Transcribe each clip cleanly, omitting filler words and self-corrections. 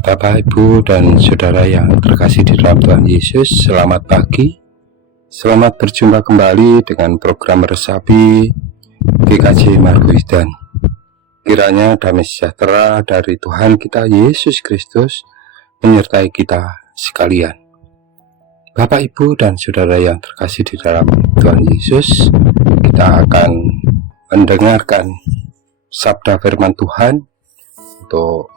Bapak, Ibu, dan Saudara yang terkasih di dalam Tuhan Yesus, selamat pagi. Selamat berjumpa kembali dengan program Resapi GKJ Margoiden. Kiranya damai sejahtera dari Tuhan kita Yesus Kristus menyertai kita sekalian. Bapak, Ibu, dan Saudara yang terkasih di dalam Tuhan Yesus, kita akan mendengarkan sabda firman Tuhan untuk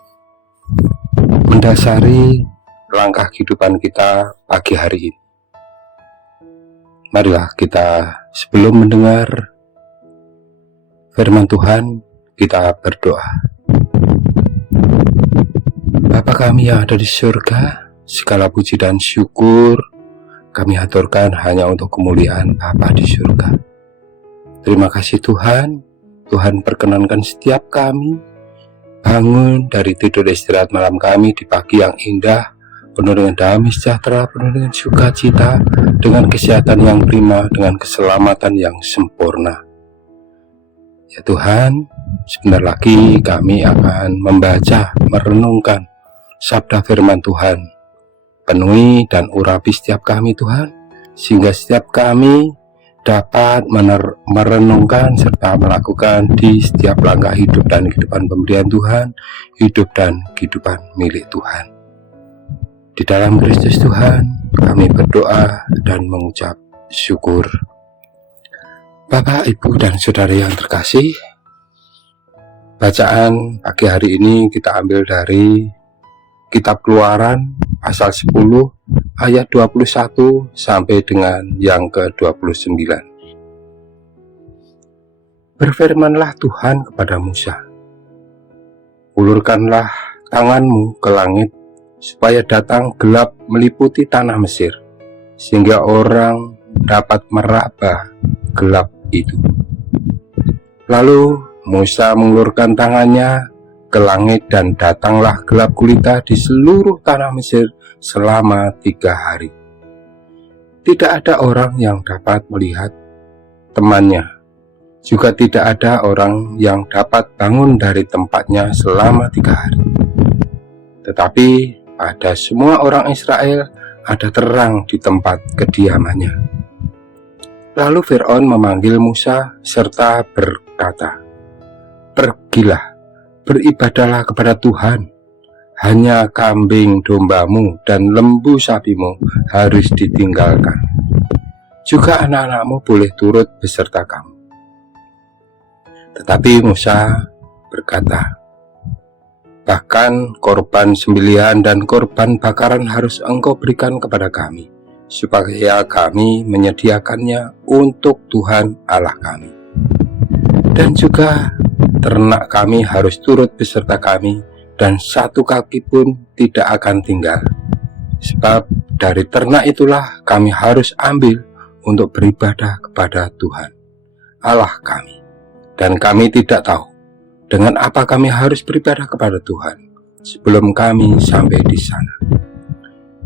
mendasari langkah kehidupan kita pagi hari ini. Marilah kita sebelum mendengar firman Tuhan, kita berdoa. Bapa kami yang ada di surga, segala puji dan syukur kami aturkan hanya untuk kemuliaan Bapa di surga. Terima kasih Tuhan, Tuhan perkenankan setiap kami bangun dari tidur istirahat malam kami di pagi yang indah, penuh dengan damai sejahtera, penuh dengan sukacita, dengan kesehatan yang prima, dengan keselamatan yang sempurna. Ya Tuhan, sebentar lagi kami akan membaca, merenungkan sabda firman Tuhan. Penuhi dan urapi setiap kami Tuhan, sehingga setiap kami dapat merenungkan serta melakukan di setiap langkah hidup dan kehidupan pemberian Tuhan, hidup dan kehidupan milik Tuhan. Di dalam Kristus Tuhan, kami berdoa dan mengucap syukur. Bapak, Ibu, dan Saudara yang terkasih, bacaan pagi hari ini kita ambil dari Kitab Keluaran pasal 10 ayat 21 sampai dengan yang ke-29. Berfirmanlah Tuhan kepada Musa, ulurkanlah tanganmu ke langit supaya datang gelap meliputi tanah Mesir, sehingga orang dapat meraba gelap itu. Lalu Musa mengulurkan tangannya ke langit dan datanglah gelap gulita di seluruh tanah Mesir selama 3 hari. Tidak ada orang yang dapat melihat temannya, juga tidak ada orang yang dapat bangun dari tempatnya selama 3 hari. Tetapi pada semua orang Israel ada terang di tempat kediamannya. Lalu Fir'aun memanggil Musa serta berkata, "Pergilah, beribadahlah kepada Tuhan. Hanya kambing dombamu dan lembu sapimu harus ditinggalkan. Juga anak-anakmu boleh turut beserta kamu." Tetapi Musa berkata, "Bahkan korban sembelihan dan korban bakaran harus engkau berikan kepada kami, supaya kami menyediakannya untuk Tuhan Allah kami. Dan juga ternak kami harus turut beserta kami, dan satu kaki pun tidak akan tinggal. Sebab dari ternak itulah kami harus ambil untuk beribadah kepada Tuhan Allah kami. Dan kami tidak tahu dengan apa kami harus beribadah kepada Tuhan sebelum kami sampai di sana."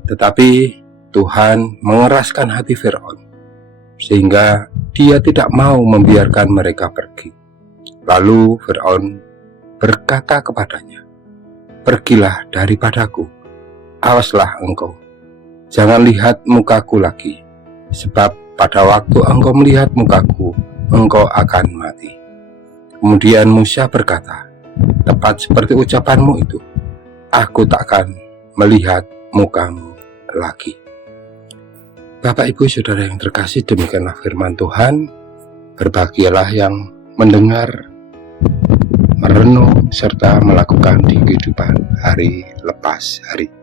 Tetapi Tuhan mengeraskan hati Fir'aun, sehingga dia tidak mau membiarkan mereka pergi. Lalu Fir'aun berkata kepadanya, "Pergilah daripadaku, awaslah engkau, jangan lihat mukaku lagi, sebab pada waktu engkau melihat mukaku, engkau akan mati." Kemudian Musa berkata, "Tepat seperti ucapanmu itu, aku takkan melihat mukamu lagi." Bapak, Ibu, Saudara yang terkasih, demikianlah firman Tuhan. Berbahagialah yang mendengar, merenung, serta melakukan di kehidupan hari lepas hari.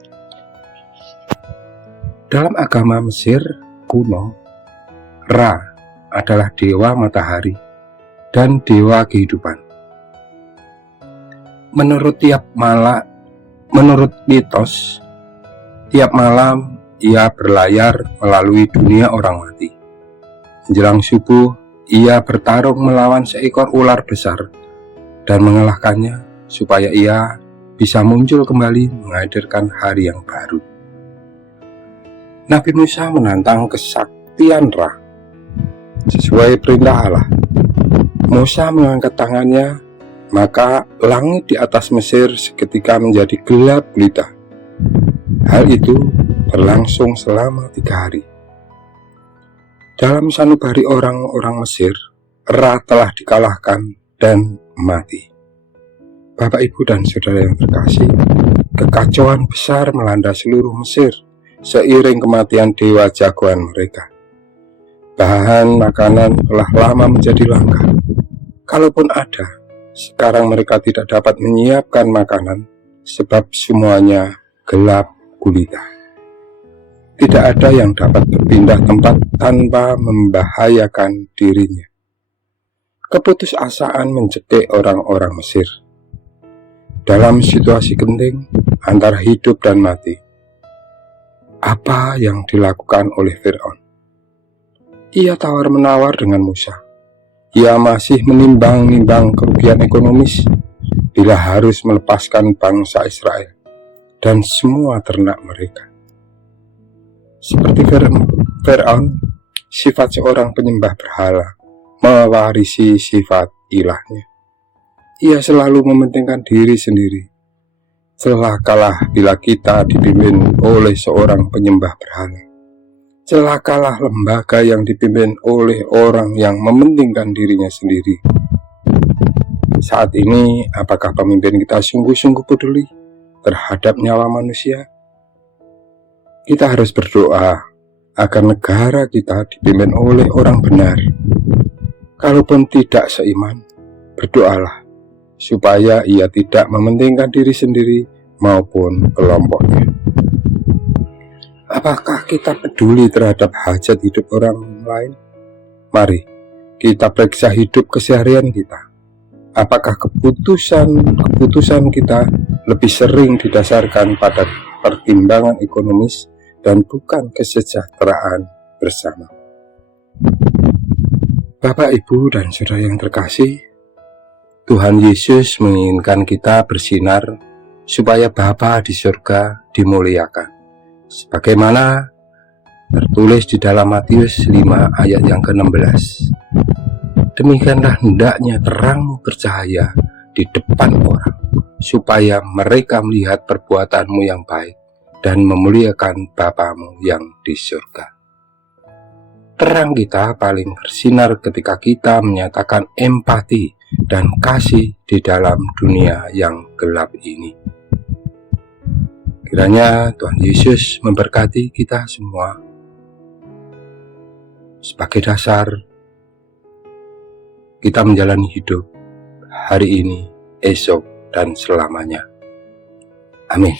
Dalam agama Mesir kuno, Ra adalah dewa matahari dan dewa kehidupan. Menurut mitos, tiap malam ia berlayar melalui dunia orang mati. Menjelang subuh, ia bertarung melawan seekor ular besar dan mengalahkannya supaya ia bisa muncul kembali menghadirkan hari yang baru. Nabi Musa menantang kesaktian Ra. Sesuai perintah Allah, Musa mengangkat tangannya, maka langit di atas Mesir seketika menjadi gelap gulita Hal itu berlangsung selama 3 hari. Dalam sanubari orang-orang Mesir, Ra telah dikalahkan dan mati. Bapak, Ibu, dan saudara yang terkasih, kekacauan besar melanda seluruh Mesir seiring kematian dewa jagoan mereka. Bahan makanan telah lama menjadi langka. Kalaupun ada, sekarang mereka tidak dapat menyiapkan makanan sebab semuanya gelap gulita. Tidak ada yang dapat berpindah tempat tanpa membahayakan dirinya. Keputusasaan mencekik orang-orang Mesir. Dalam situasi genting antara hidup dan mati, apa yang dilakukan oleh Fir'aun? Ia tawar-menawar dengan Musa. Ia masih menimbang-nimbang kerugian ekonomis bila harus melepaskan bangsa Israel dan semua ternak mereka. Seperti Fir'aun, sifat seorang penyembah berhala mewarisi sifat ilahnya. Ia selalu mementingkan diri sendiri. Celakalah bila kita dipimpin oleh seorang penyembah berhala. Celakalah lembaga yang dipimpin oleh orang yang mementingkan dirinya sendiri. Saat ini, apakah pemimpin kita sungguh-sungguh peduli terhadap nyawa manusia? Kita harus berdoa agar negara kita dipimpin oleh orang benar. Kalaupun tidak seiman, berdoalah supaya ia tidak mementingkan diri sendiri maupun kelompoknya. Apakah kita peduli terhadap hajat hidup orang lain? Mari kita periksa hidup keseharian kita. Apakah keputusan kita lebih sering didasarkan pada pertimbangan ekonomis dan bukan kesejahteraan bersama? Bapak, Ibu, dan saudara yang terkasih, Tuhan Yesus menginginkan kita bersinar supaya Bapa di surga dimuliakan. Sebagaimana tertulis di dalam Matius 5 ayat yang ke-16. Demikianlah hendaknya terangmu bercahaya di depan orang, supaya mereka melihat perbuatanmu yang baik dan memuliakan Bapamu yang di surga. Terang kita paling bersinar ketika kita menyatakan empati dan kasih di dalam dunia yang gelap ini. Kiranya Tuhan Yesus memberkati kita semua. Sebagai dasar, kita menjalani hidup hari ini, esok, dan selamanya. Amin.